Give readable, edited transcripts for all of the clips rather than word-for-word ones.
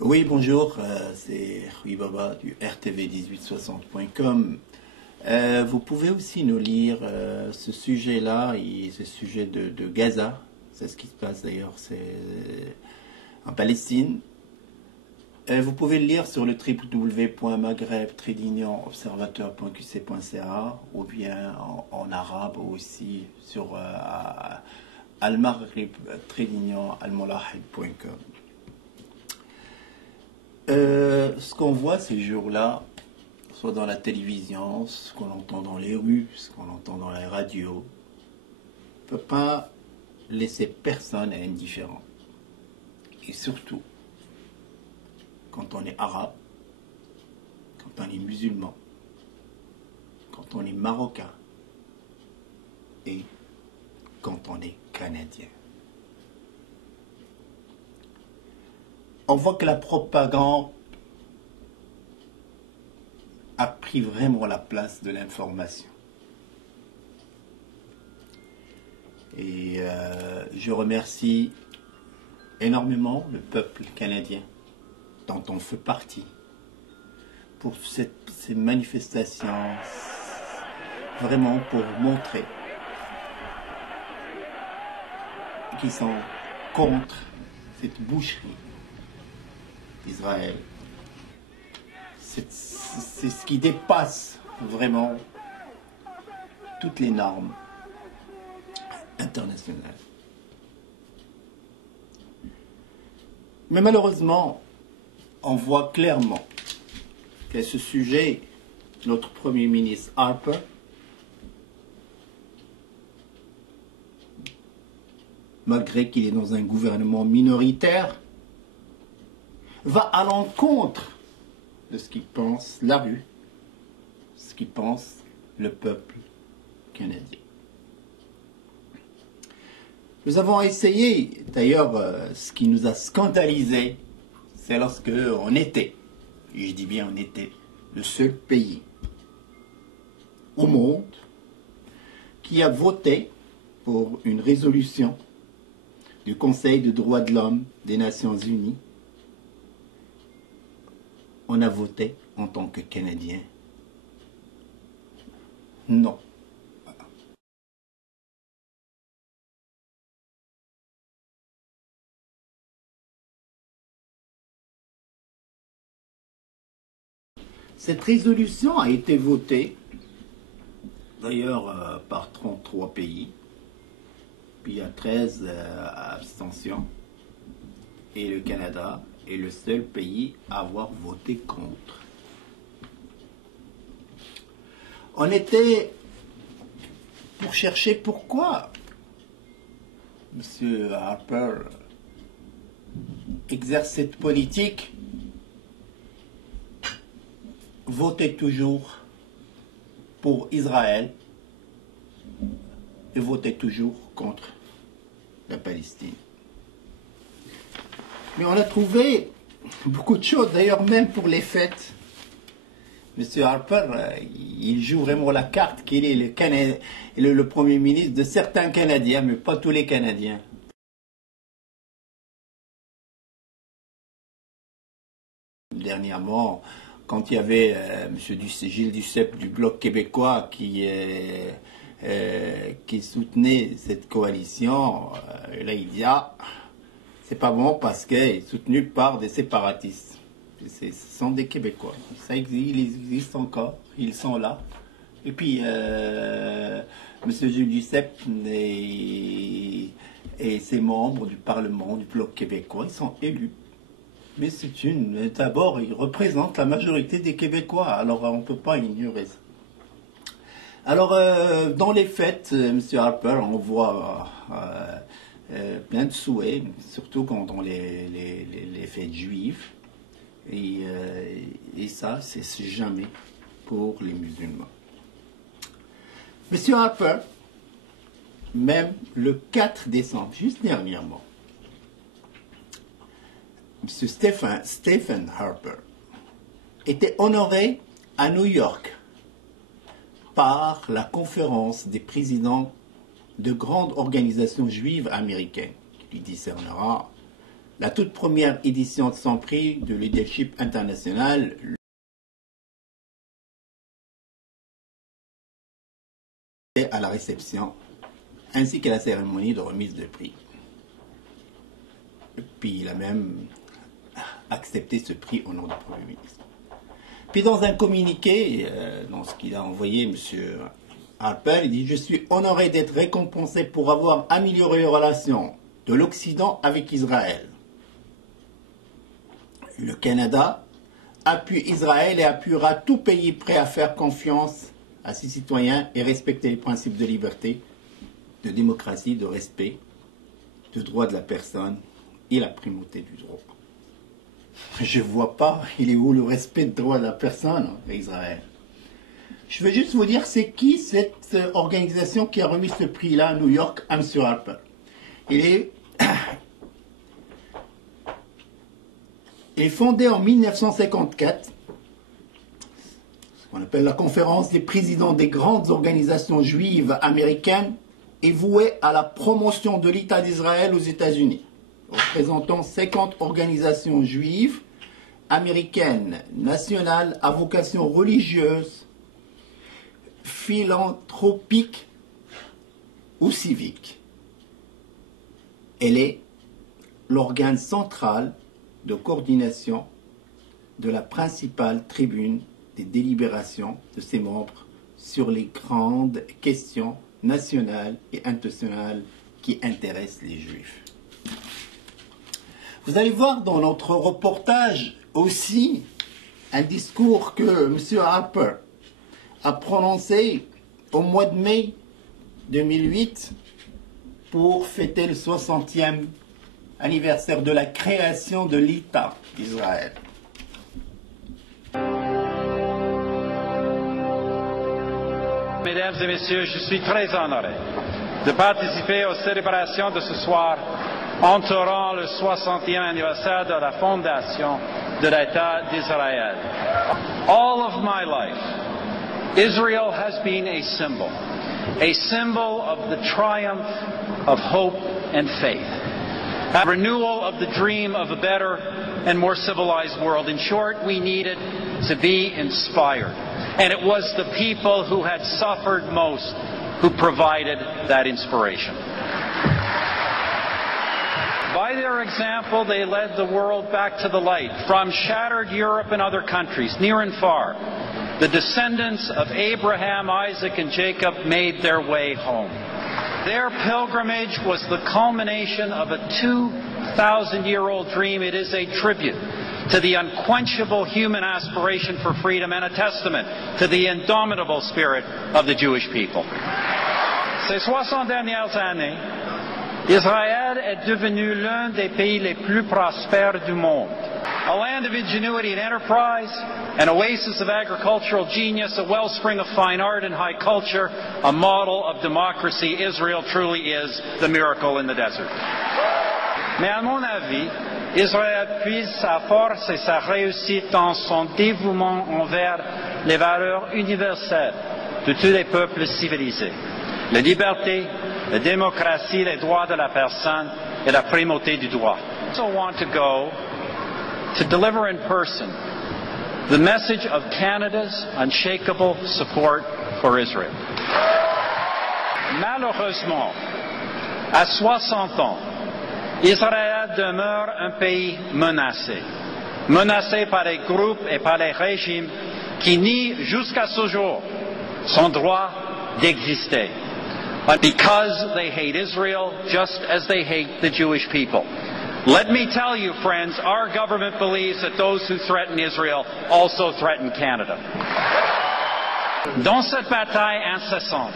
Oui, bonjour, c'est Rui Baba du rtv1860.com. Vous pouvez aussi nous lire ce sujet-là, et ce sujet de Gaza. C'est ce qui se passe d'ailleurs, c'est en Palestine. Vous pouvez le lire sur le www.maghreb-observateur.qc.ca ou bien en arabe aussi sur almaghreb-almolahid.com. Ce qu'on voit ces jours-là, soit dans la télévision, ce qu'on entend dans les rues, ce qu'on entend dans les radios, ne peut pas laisser personne indifférent. Et surtout, quand on est arabe, quand on est musulman, quand on est marocain et quand on est canadien. On voit que la propagande a pris vraiment la place de l'information. Et je remercie énormément le peuple canadien, dont on fait partie, pour ces manifestations, vraiment pour montrer qu'ils sont contre cette boucherie d'Israël. C'est ce qui dépasse vraiment toutes les normes internationales. Mais malheureusement, on voit clairement qu'à ce sujet, notre Premier ministre Harper malgré qu'il est dans un gouvernement minoritaire, va à l'encontre de ce qu'il pense la rue, ce qu'il pense le peuple canadien. Nous avons essayé, d'ailleurs, ce qui nous a scandalisé, c'est lorsque on était, et je dis bien on était, le seul pays au monde qui a voté pour une résolution du Conseil des droits de l'homme des Nations Unies. On a voté en tant que Canadien. Non. Cette résolution a été votée, d'ailleurs, par 33 pays. Puis il y a 13 abstentions. Et le Canada est le seul pays à avoir voté contre. On était pour chercher pourquoi M. Harper exerce cette politique, votait toujours pour Israël et votait toujours contre la Palestine. Mais on a trouvé beaucoup de choses, d'ailleurs même pour les fêtes. M. Harper, il joue vraiment la carte qu'il est le Premier ministre de certains Canadiens, mais pas tous les Canadiens. Dernièrement, quand il y avait M. Gilles Duceppe du Bloc québécois qui soutenait cette coalition, là il dit « Ah, c'est pas bon parce qu'il est soutenu par des séparatistes. » Ce sont des Québécois. Ça existe, ils existent encore, ils sont là. Et puis, M. Gilles Duceppe et ses membres du Parlement, du Bloc québécois, ils sont élus. Mais d'abord, ils représentent la majorité des Québécois, alors on ne peut pas ignorer ça. Alors, dans les fêtes, M. Harper, on voit plein de souhaits, surtout dans les fêtes juives. Et ça, c'est jamais pour les musulmans. M. Harper, même le 4 décembre, juste dernièrement, M. Stephen Harper était honoré à New York par la conférence des présidents de grandes organisations juives américaines, qui lui discernera la toute première édition de son prix de leadership international à la réception, ainsi qu'à la cérémonie de remise de prix. Puis il a même accepté ce prix au nom du Premier ministre. Puis dans un communiqué, dans ce qu'il a envoyé, M. Harper, il dit « Je suis honoré d'être récompensé pour avoir amélioré les relations de l'Occident avec Israël. Le Canada appuie Israël et appuiera tout pays prêt à faire confiance à ses citoyens et respecter les principes de liberté, de démocratie, de respect, de droit de la personne et la primauté du droit. » Je ne vois pas, il est où le respect du droit de la personne à Israël. Je vais juste vous dire, c'est qui cette organisation qui a remis ce prix-là à New York à M. Harper. Il est fondé en 1954, ce qu'on appelle la conférence des présidents des grandes organisations juives américaines, est vouée à la promotion de l'État d'Israël aux États-Unis, représentant 50 organisations juives américaines, nationales, à vocation religieuse, philanthropique ou civique. Elle est l'organe central de coordination de la principale tribune des délibérations de ses membres sur les grandes questions nationales et internationales qui intéressent les Juifs. Vous allez voir dans notre reportage aussi un discours que M. Harper a prononcé au mois de mai 2008 pour fêter le 60e anniversaire de la création de l'État d'Israël. Mesdames et messieurs, je suis très honoré de participer aux célébrations de ce soir entourant le 60e anniversaire de la fondation de l'État d'Israël. All of my life, Israel has been a symbol of the triumph of hope and faith, a renewal of the dream of a better and more civilized world. In short, we needed to be inspired. And it was the people who had suffered most who provided that inspiration. By their example, they led the world back to the light. From shattered Europe and other countries, near and far, the descendants of Abraham, Isaac, and Jacob made their way home. Their pilgrimage was the culmination of a 2,000-year-old dream. It is a tribute to the unquenchable human aspiration for freedom and a testament to the indomitable spirit of the Jewish people. Ces 60 dernières années, Israël est devenu l'un des pays les plus prospères du monde. A land of ingenuity and enterprise, an oasis of agricultural genius, a wellspring of fine art and high culture, a model of democracy. Israel truly is the miracle in the desert. Mais à mon avis, Israël puise sa force et sa réussite dans son dévouement envers les valeurs universelles de tous les peuples civilisés. La liberté, la démocratie, les droits de la personne et la primauté du droit. I also want to go to deliver in person the message of Canada's unshakable support for Israel. Malheureusement, à 60 ans, Israël demeure un pays menacé. Menacé par les groupes et par les régimes qui nient jusqu'à ce jour son droit d'exister. Because they hate Israel just as they hate the Jewish people. Let me tell you, friends, our government believes that those who threaten Israel also threaten Canada. Dans cette bataille incessante,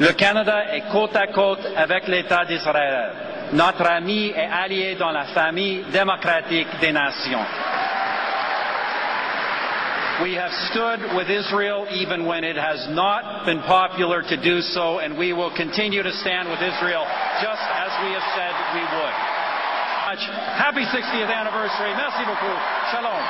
le Canada est côte à côte avec l'État d'Israël, notre ami et allié dans la famille démocratique des nations. We have stood with Israel even when it has not been popular to do so, and we will continue to stand with Israel just as we have said we would. Happy 60th anniversary. Merci beaucoup. Shalom.